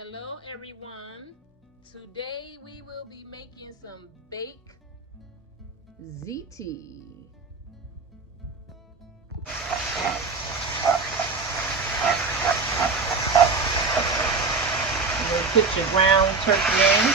Hello everyone. Today we will be making some baked ziti. You're going to put your ground turkey in.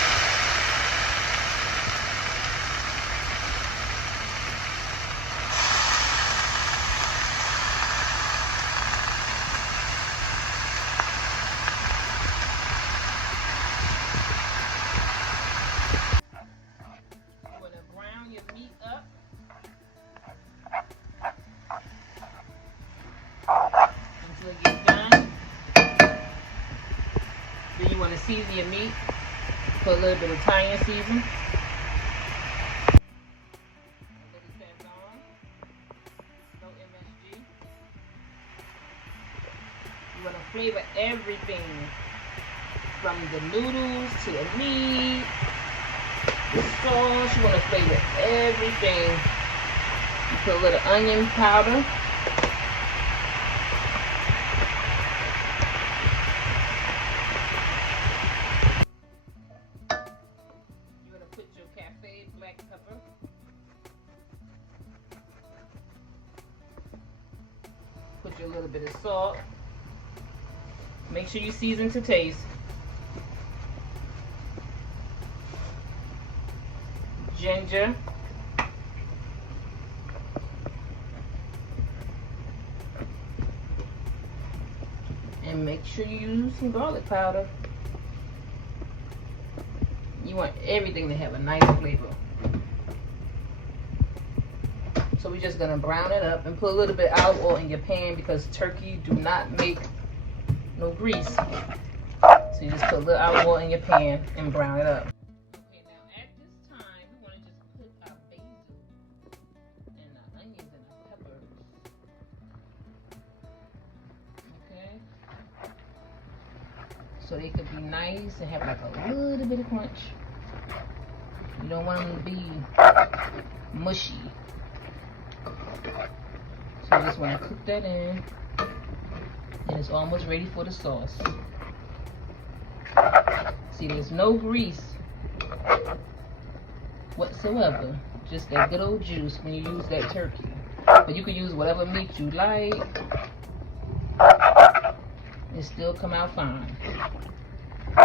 Your meat up until it gets done. Then you want to season your meat. Put a little bit of Italian season. A little sazon. No MSG. You want to flavor everything from the noodles to the meat. The sauce, you want to flavor everything. You put a little onion powder. You're going to put your cafe black pepper. Put your little bit of salt. Make sure you season to taste. Ginger, and make sure you use some garlic powder. You want everything to have a nice flavor. So we're just gonna brown it up and put a little bit of olive oil in your pan because turkey do not make no grease. So you just put a little olive oil in your pan and brown it up. So they could be nice and have like a little bit of crunch. You don't want them to be mushy. So you just want to cook that in. And it's almost ready for the sauce. See, there's no grease whatsoever. Just that good old juice when you use that turkey. But you can use whatever meat you like. It still come out fine. You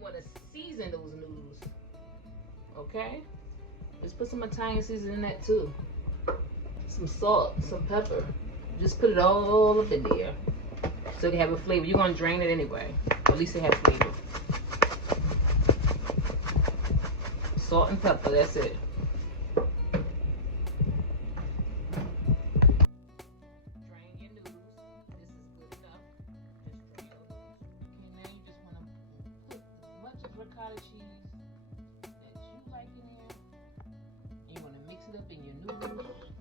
want to season those noodles, okay? Just put some Italian seasoning in that too. Some salt, some pepper. Just put it all up in there so it can have a flavor. You're gonna drain it anyway. At least it has flavor. Salt and pepper. That's it. Ricotta cheese that you like in there. You want to mix it up in your noodles.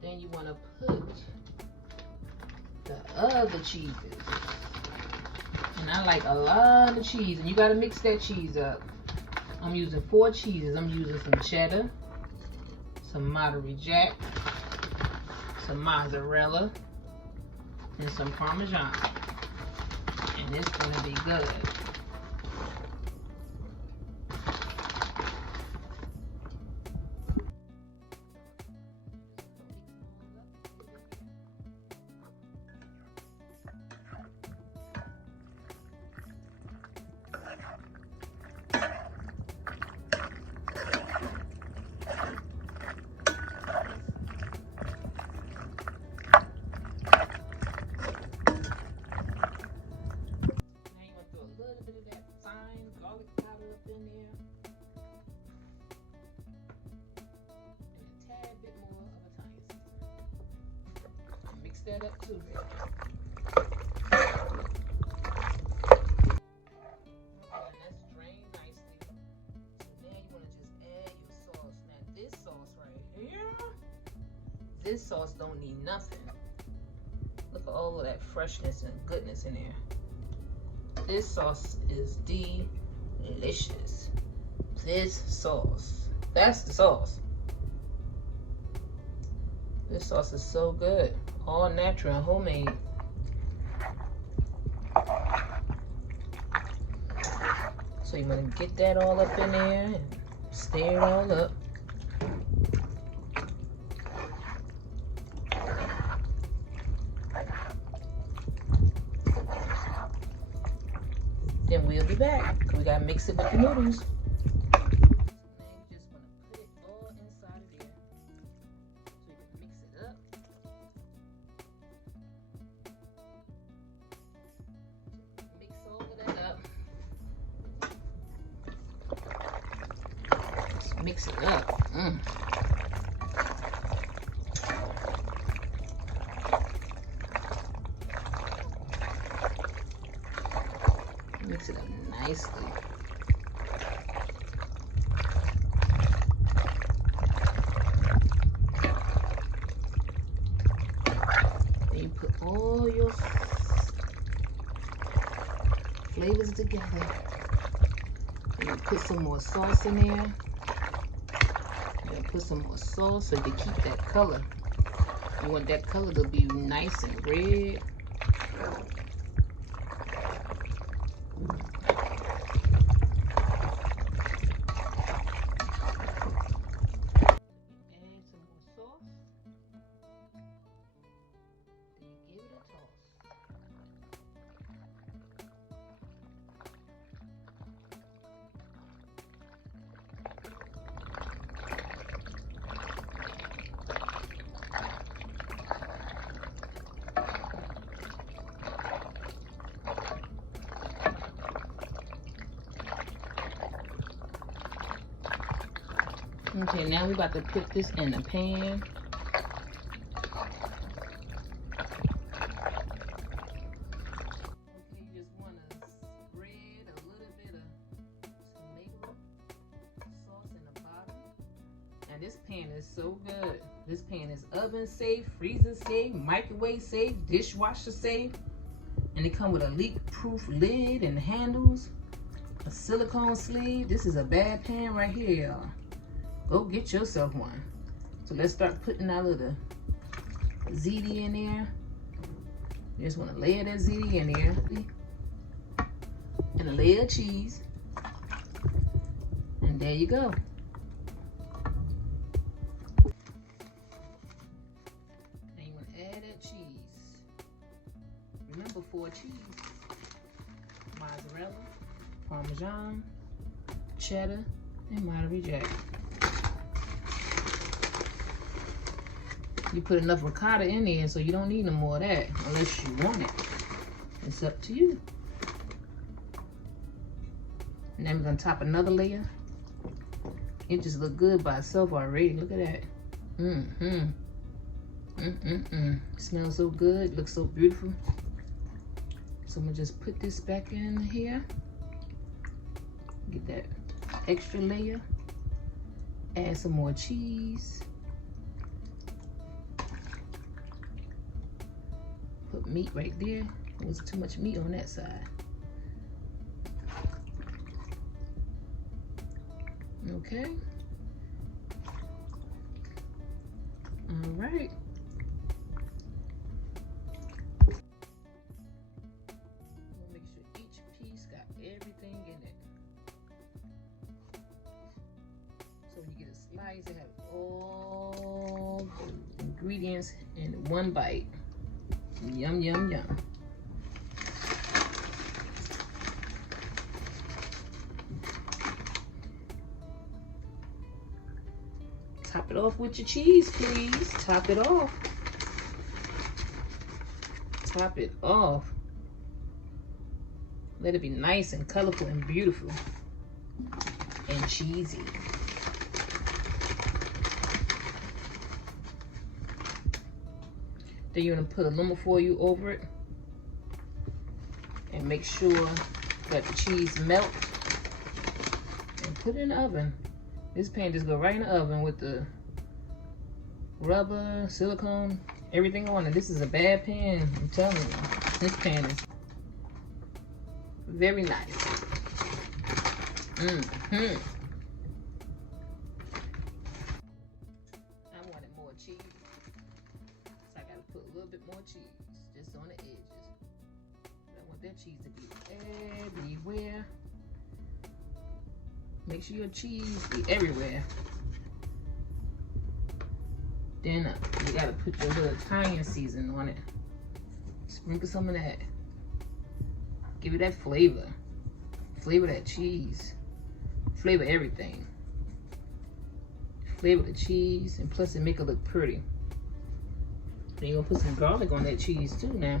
Then you want to put the other cheeses. And I like a lot of cheese, and you got to mix that cheese up. I'm using 4 cheeses. I'm using some cheddar, some Monterey Jack, some mozzarella, and some Parmesan. And it's going to be good. Garlic powder up in there, and a tad bit more of Italian seasoning. Mix that up too. And that's drained nicely. So now you want to just add your sauce. Now this sauce right here, this sauce don't need nothing. Look at all of that freshness and goodness in there. This sauce is delicious. This sauce. That's the sauce. This sauce is so good. All natural and homemade. So you want to get that all up in there and stir it all up. Then we'll be back. We gotta mix it with the noodles. Now you just want to put it all inside of there so you can mix it up. Mix all of that up. Just mix it up. Mix it up nicely. Then you put all your flavors together. And you put some more sauce in there. And put some more sauce so you can keep that color. You want that color to be nice and red. Okay, now we're about to put this in the pan. Okay, you just want to spread a little bit of tomato sauce in the bottom. And this pan is so good. This pan is oven safe, freezer safe, microwave safe, dishwasher safe. And it comes with a leak-proof lid and handles, a silicone sleeve. This is a bad pan right here, y'all. Go get yourself one. So let's start putting our little ziti in there. You just want to layer that ziti in there. And a layer of cheese. And there you go. And you want to add that cheese. Remember, 4 cheese. Mozzarella, Parmesan, cheddar, and Monterey Jack. You put enough ricotta in there, so you don't need no more of that unless you want it. It's up to you. And then we're gonna top another layer. It just look good by itself already. Look at that. It smells so good. Looks so beautiful. So I'm gonna just put this back in here. Get that extra layer. Add some more cheese. Put meat right there. There was too much meat on that side. Okay. All right. We'll make sure each piece got everything in it. So when you get a slice, it has all the ingredients in one bite. Yum, yum, yum. Top it off with your cheese, please. Top it off. Top it off. Let it be nice and colorful and beautiful and cheesy. Then you're gonna put aluminum foil over it and make sure that the cheese melts and put it in the oven. This pan just go right in the oven with the rubber, silicone, everything on it. This is a bad pan, I'm telling you. This pan is very nice. I wanted more cheese. So I gotta put a little bit more cheese, just on the edges. I want that cheese to be everywhere. Make sure your cheese be everywhere. Then you gotta put your little Italian seasoning on it. Sprinkle some of that. Give it that flavor. Flavor that cheese. Flavor everything. Flavor the cheese, and plus it make it look pretty. Then you're gonna put some garlic on that cheese too now.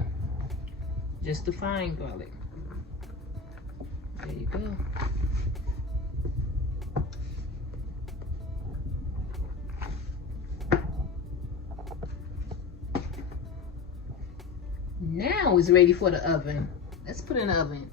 Just the fine garlic. There you go. Now it's ready for the oven. Let's put it in the oven.